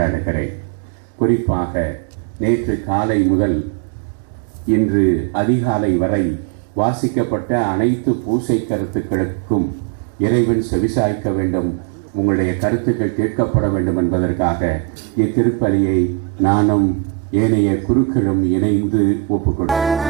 மன்றாடுகிறேன். குறிப்பாக நேற்று காலை முதல் இன்று அதிகாலை வரை வாசிக்கப்பட்ட அனைத்து பூசை கருத்துக்களுக்கும் இறைவன் செவிசாய்க்க வேண்டும், உங்களுடைய கருத்துக்கள் கேட்கப்பட வேண்டும் என்பதற்காக இத்திருப்பலியை நானும் ஏனைய குருக்களும் இணைந்து ஒப்புக்கொள்கிறோம்.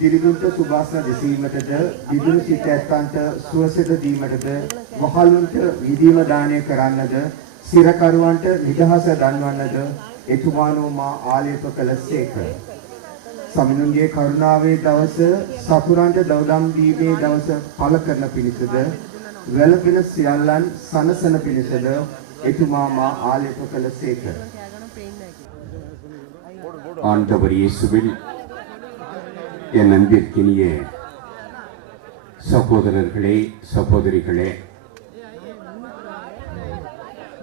දිරිදුන්ට සුභාසන දෙසීමටද විදුලි සිත ඇත්තන්ට සුවසෙත දීමටද වහලුන්ට විදීම දානය කරන්නද සිරකරුවන්ට නිදහස දන්වන්නද එතුමානෝ මා ආලේප කළසේක. සමිඳුන්ගේ කරුණාවේ දවස සතුරන්ට දවදම් දීමේ දවස පළ කරන පිණිසද වැළපෙන සියල්ලන් සනසන පිණිසද එතුමා මා ආලේප කළසේක. ஆண்டவர் இயேசுவில் என் அன்பிற்கினிய சகோதரர்களே, சகோதரிகளே,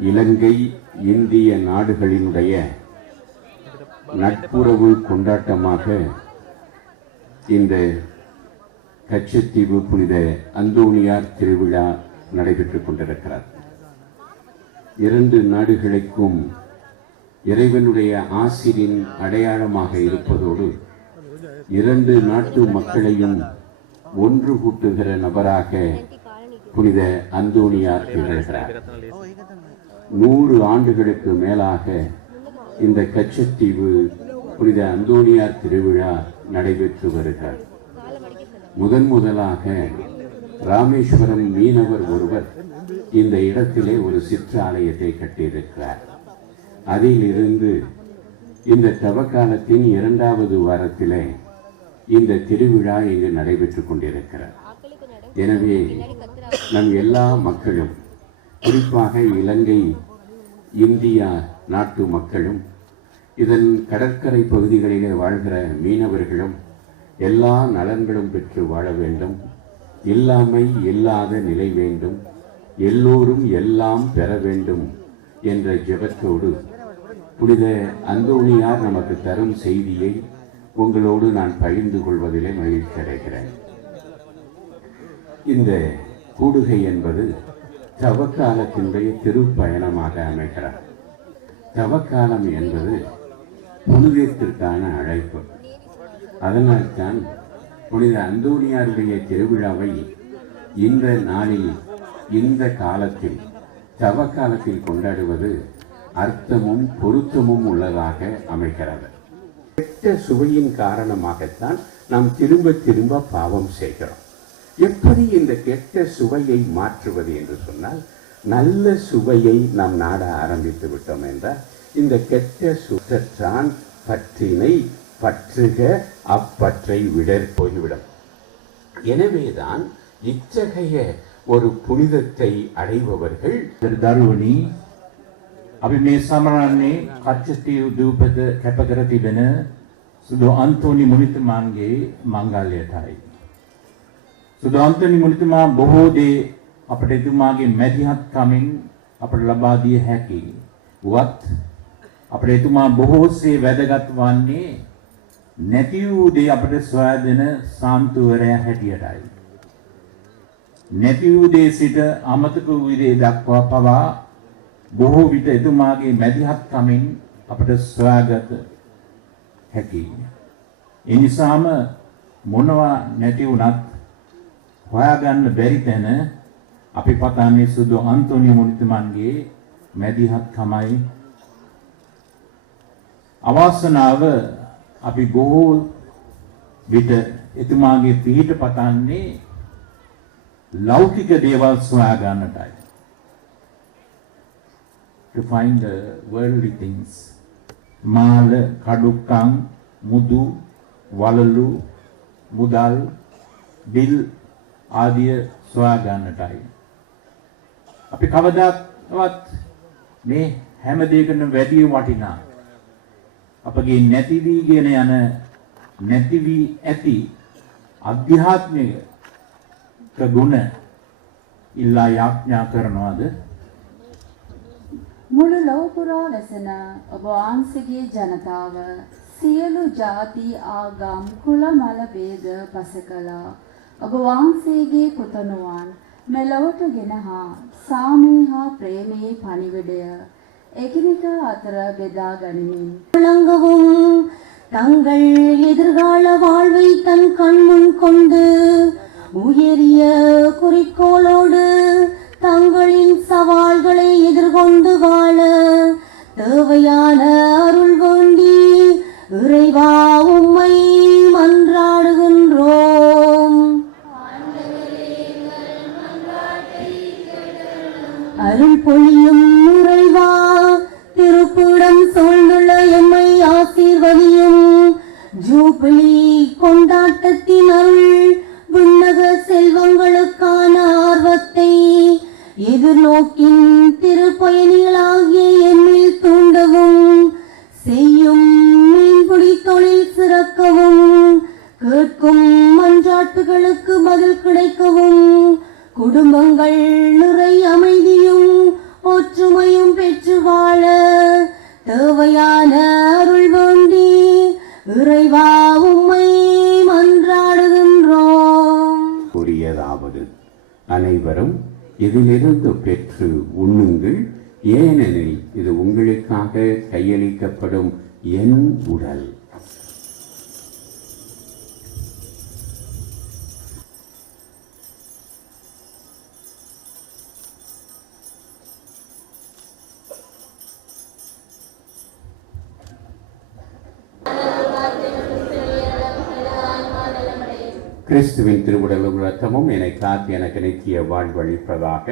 இலங்கை இந்திய நாடுகளினுடைய நட்புறவு கொண்டாட்டமாக இந்த கச்சத்தீவு புனித அந்தோணியார் திருவிழா நடைபெற்றுக் கொண்டிருக்கிறார். இரண்டு நாடுகளுக்கும் இறைவனுடைய ஆசிரின் அடையாளமாக இருப்பதோடு இரண்டு நாட்டு மக்களையும் ஒன்று கூட்டுகிற நபராக புனித அந்தோணியார் திகழ்கிறார். 100 ஆண்டுகளுக்கு மேலாக இந்த கச்சத்தீவு புனித அந்தோணியார் திருவிழா நடைபெற்று வருகிறார். முதலாக ராமேஸ்வரம் மீனவர் ஒருவர் இந்த இடத்திலே ஒரு சிற்றாலயத்தை கட்டியிருக்கிறார். அதிலிருந்து இந்த தவக்காலத்தின் 2வது வாரத்திலே இந்த திருவிழா இங்கு நடைபெற்றுக் கொண்டிருக்கிறார். எனவே நம் எல்லா மக்களும், குறிப்பாக இலங்கை இந்தியா நாட்டு மக்களும் இதன் கடற்கரை பகுதிகளிலே வாழ்கிற மீனவர்களும் எல்லா நலன்களும் பெற்று வாழ வேண்டும், இல்லாமை இல்லாத நிலை வேண்டும், எல்லோரும் எல்லாம் பெற வேண்டும் என்ற ஜெபத்தோடு புனித அந்தோணியார் நமக்கு தரும் செய்தியை உங்களோடு நான் பகிர்ந்து கொள்வதிலே மகிழ்ச்சி அடைகிறேன். இந்த கூடுகை என்பது தவக்காலத்தினுடைய திருப்பயணமாக அமைகிறார். தவக்காலம் என்பது புனிதத்திற்கான அழைப்பு. அதனால்தான் புனித அந்தோணியாருடைய திருவிழாவை இந்த நாளில், இந்த காலத்தில், தவக்காலத்தில் கொண்டாடுவது அர்த்தமும் பொருத்தமும் உள்ளதாக அமைகிறது. கெட்ட சுவையின் காரணமாகத்தான் நாம் திரும்ப திரும்ப பாவம் செய்கிறோம். எப்படி இந்த கெட்ட சுவையை மாற்றுவது என்று சொன்னால், நல்ல சுவையை நாம் நாட ஆரம்பித்து விட்டோம் என்றால் இந்த கெட்ட சுற்றான் பற்றினை பற்றுக, அப்பற்றை விட போய்விடும். எனவேதான் இத்தகைய ஒரு புனிதத்தை அடைபவர்கள் දරුවනි අපි මේ සමරන්නේ කච්චතීව දූපත කැප කර තිබෙන සුදු අන්තෝනි මුනිතුමාන්ගේ මංගල්‍යයටයි. සුදු අන්තෝනි මුනිතුමා බොහෝ දේ අපට එතුමාගේ මැදිහත් කමින් අපට ලබා දිය හැකි. වත් අපට එතුමා බොහෝසේ වැදගත් වන්නේ නැති වූ දේ අපට සොයා දෙන සාන්තුවරයා හැටියටයි. නැති වූ දේ සිට අමතක වූ දේ දක්වා පවා බොහෝ විට එතුමාගේ මැදිහත් කමින් අපට සොයාගත හැකියි. ඒ නිසාම මොනවා නැති වුණත් හොයාගන්න බැරි තැන අපි පතන්නේ සුදු අන්තෝනි මුනිතුමන්ගේ මැදිහත් කමයි. අවාසනාව අපි බොහෝ විට එතුමාගේ පිහිට පතන්නේ ලෞකික දේවල් සොයා ගන්නටයි. To find the worldly things. මාල, කඩුක්කම්, මුදු, වලලු, මුදල්, බිල් ආදිය සොයා ගන්නටයි. අපි කවදාවත් මේ හැම දෙයකටම වැඩි වටිනා අපගේ නැති වීගෙන යන, නැති වී ඇති අධ්‍යාත්මික ගුණ ඉල්ලා යාඥා කරනවාද? මුළු ලොව පුරා වැසෙන ඔබ වහන්සේගේ ජනතාව සියලු ಜಾති ආගම් කුල මල ભેද පසකලා ඔබ වහන්සේගේ පුතණුවන් මෙලොවට ගෙනහා සාමයේ හා ප්‍රේමයේ පණිවිඩය එකිනෙකා අතර බෙදා ගනිමින් வழங்கவும் தங்கள் எதிர்கால வாழ்வை தன் கண்முன் கொண்டு உயரிய குறிக்கோளோடு தங்களின் சவால்களை எதிர்கொண்டு வாழ தேவையான அருள் வேண்டி இறைவா உம்மை மன்றாடுகின்றோம். அருள் பொழியும் இறைவா, திருப்புடம் சூழ்ந்துள்ள எம்மை ஆசீர்வதியும். ஜூபிலி கொண்டாட்டத்தின் அருள் விண்ணக செல்வங்களுக்கான ஆர்வத்தை எதிர்நோக்கின் திருப்பயணிகளாகிய எம்மில் தூண்டவும், செய்யும் மீன்பிடி தொழில் சிறக்கவும், கேட்கும் மன்றாட்டுகளுக்கு பதில் கிடைக்கவும், குடும்பங்கள் நிறை அமைதியும் ஒற்றுமையும் பெற்று வாழ தேவையான அருள் வேண்டி இறைவா உம்மை மன்றாடுகின்றோம். கூறியதாவது, அனைவரும் இதிலிருந்து பெற்று உண்ணுங்கள், ஏனெனில் இது உங்களுக்காக கையளிக்கப்படும் என் உடல். கிறிஸ்துவின் திருவுடலும் இரத்தமும் என்னை காத்து எனக்கு நித்திய வாழ்வழிப்பதாக.